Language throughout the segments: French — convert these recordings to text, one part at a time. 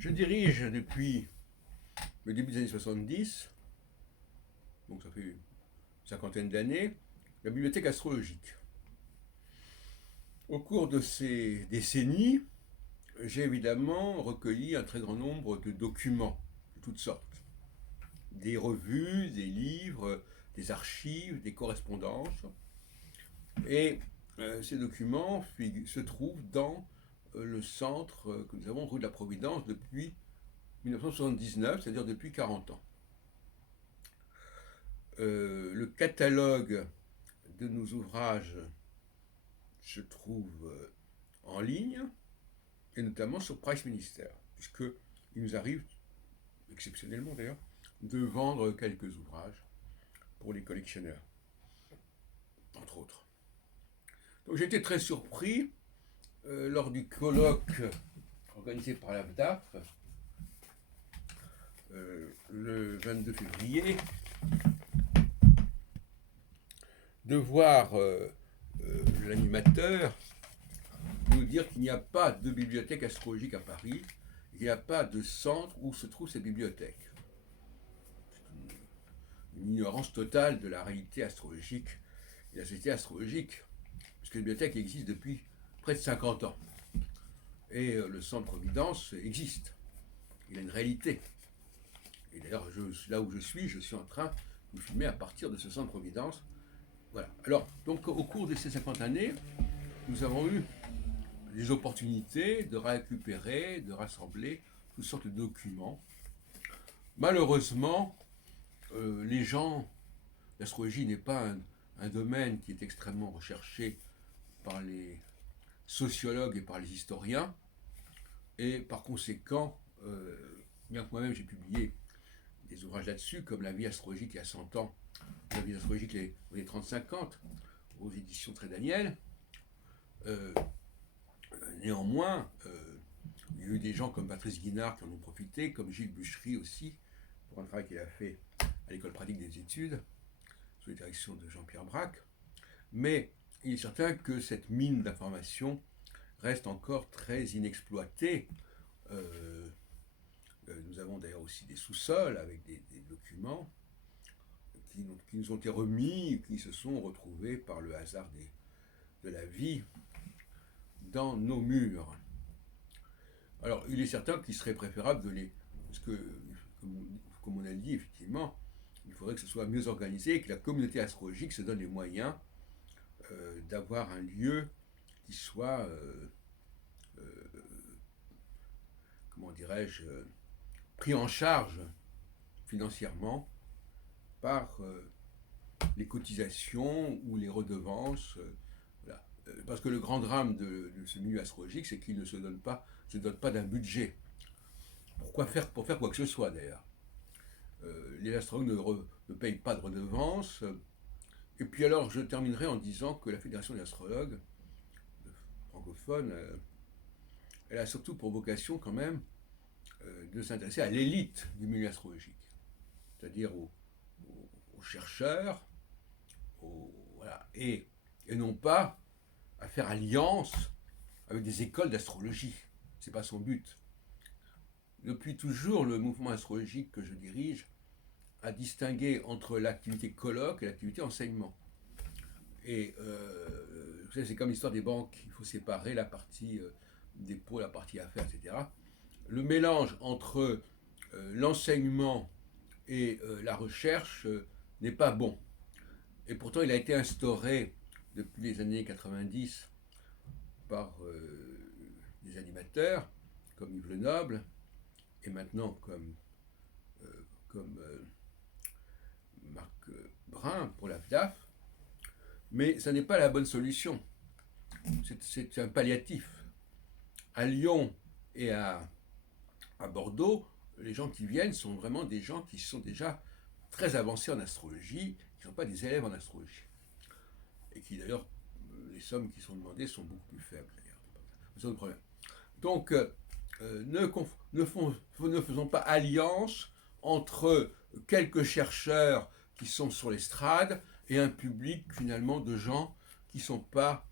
Je dirige depuis le début des années 70, donc ça fait une cinquantaine d'années, la bibliothèque astrologique. Au cours de ces décennies, j'ai évidemment recueilli un très grand nombre de documents de toutes sortes. Des revues, des livres, des archives, des correspondances. Et ces documents se trouvent dans le centre que nous avons rue de la Providence depuis 1979, c'est-à-dire depuis 40 ans. Le catalogue de nos ouvrages se trouve en ligne, et notamment sur Price Minister, puisqu'il nous arrive, exceptionnellement d'ailleurs, de vendre quelques ouvrages pour les collectionneurs, entre autres. Donc j'ai été très surpris lors du colloque organisé par la VDAF le 22 février de voir l'animateur nous dire qu'il n'y a pas de bibliothèque astrologique à Paris, il n'y a pas de centre où se trouve cette bibliothèque. C'est une ignorance totale de la réalité astrologique et de la société astrologique, puisque la bibliothèque existe depuis près de 50 ans. Et le centre Providence existe. Il a une réalité. Et d'ailleurs, là où je suis en train de vous filmer à partir de ce centre Providence. Voilà. Alors, donc, au cours de ces 50 années, nous avons eu des opportunités de récupérer, de rassembler toutes sortes de documents. Malheureusement, les gens, l'astrologie n'est pas un domaine qui est extrêmement recherché par les sociologues et par les historiens, et par conséquent, bien que moi-même j'ai publié des ouvrages là-dessus, comme La vie astrologique il y a 100 ans, La vie astrologique les 30-50, aux éditions Très Daniel, néanmoins, il y a eu des gens comme Patrice Guinard qui en ont profité, comme Gilles Bûchery aussi, pour un travail qu'il a fait à l'école pratique des études, sous la direction de Jean-Pierre Braque. Mais il est certain que cette mine d'informations reste encore très inexploitée. Nous avons d'ailleurs aussi des sous-sols avec des documents qui nous ont été remis, qui se sont retrouvés par le hasard de la vie dans nos murs. Alors, il est certain qu'il serait préférable de les... Parce que, comme on a dit, effectivement, il faudrait que ce soit mieux organisé et que la communauté astrologique se donne les moyens d'avoir un lieu qui soit, comment dirais-je, pris en charge financièrement par les cotisations ou les redevances. Voilà. Parce que le grand drame de ce milieu astrologique, c'est qu'il ne se dote pas d'un budget. Pour faire quoi que ce soit d'ailleurs. Les astrologues ne payent pas de redevances. Et puis alors, je terminerai en disant que la Fédération des astrologues francophones, elle a surtout pour vocation quand même de s'intéresser à l'élite du milieu astrologique, c'est-à-dire aux chercheurs, voilà, et non pas à faire alliance avec des écoles d'astrologie. C'est pas son but. Depuis toujours, le mouvement astrologique que je dirige a distingué entre l'activité colloque et l'activité enseignement. Et vous savez, c'est comme l'histoire des banques, il faut séparer la partie dépôt, la partie affaires, etc. Le mélange entre l'enseignement et la recherche n'est pas bon. Et pourtant, il a été instauré depuis les années 90 par des animateurs comme Yves Lenoble et maintenant comme Marc Brun pour la FDAF. Mais ça n'est pas la bonne solution. C'est un palliatif. À Lyon et à Bordeaux, les gens qui viennent sont vraiment des gens qui sont déjà très avancés en astrologie, qui ne sont pas des élèves en astrologie. Et qui d'ailleurs, les sommes qui sont demandées sont beaucoup plus faibles d'ailleurs. C'est le problème. Donc, ne faisons pas alliance entre quelques chercheurs qui sont sur l'estrade et un public finalement de gens qui ne sont pas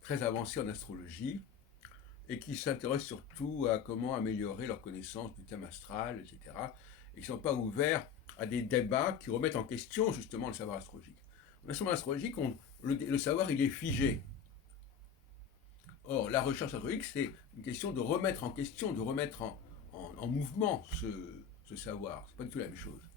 très avancés en astrologie. et qui s'intéressent surtout à comment améliorer leur connaissance du thème astral, etc. Et qui ne sont pas ouverts à des débats qui remettent en question justement le savoir astrologique. Le savoir astrologique, le savoir, il est figé. Or, la recherche astrologique, c'est une question de remettre en question, de remettre en mouvement ce savoir. C'est pas du tout la même chose.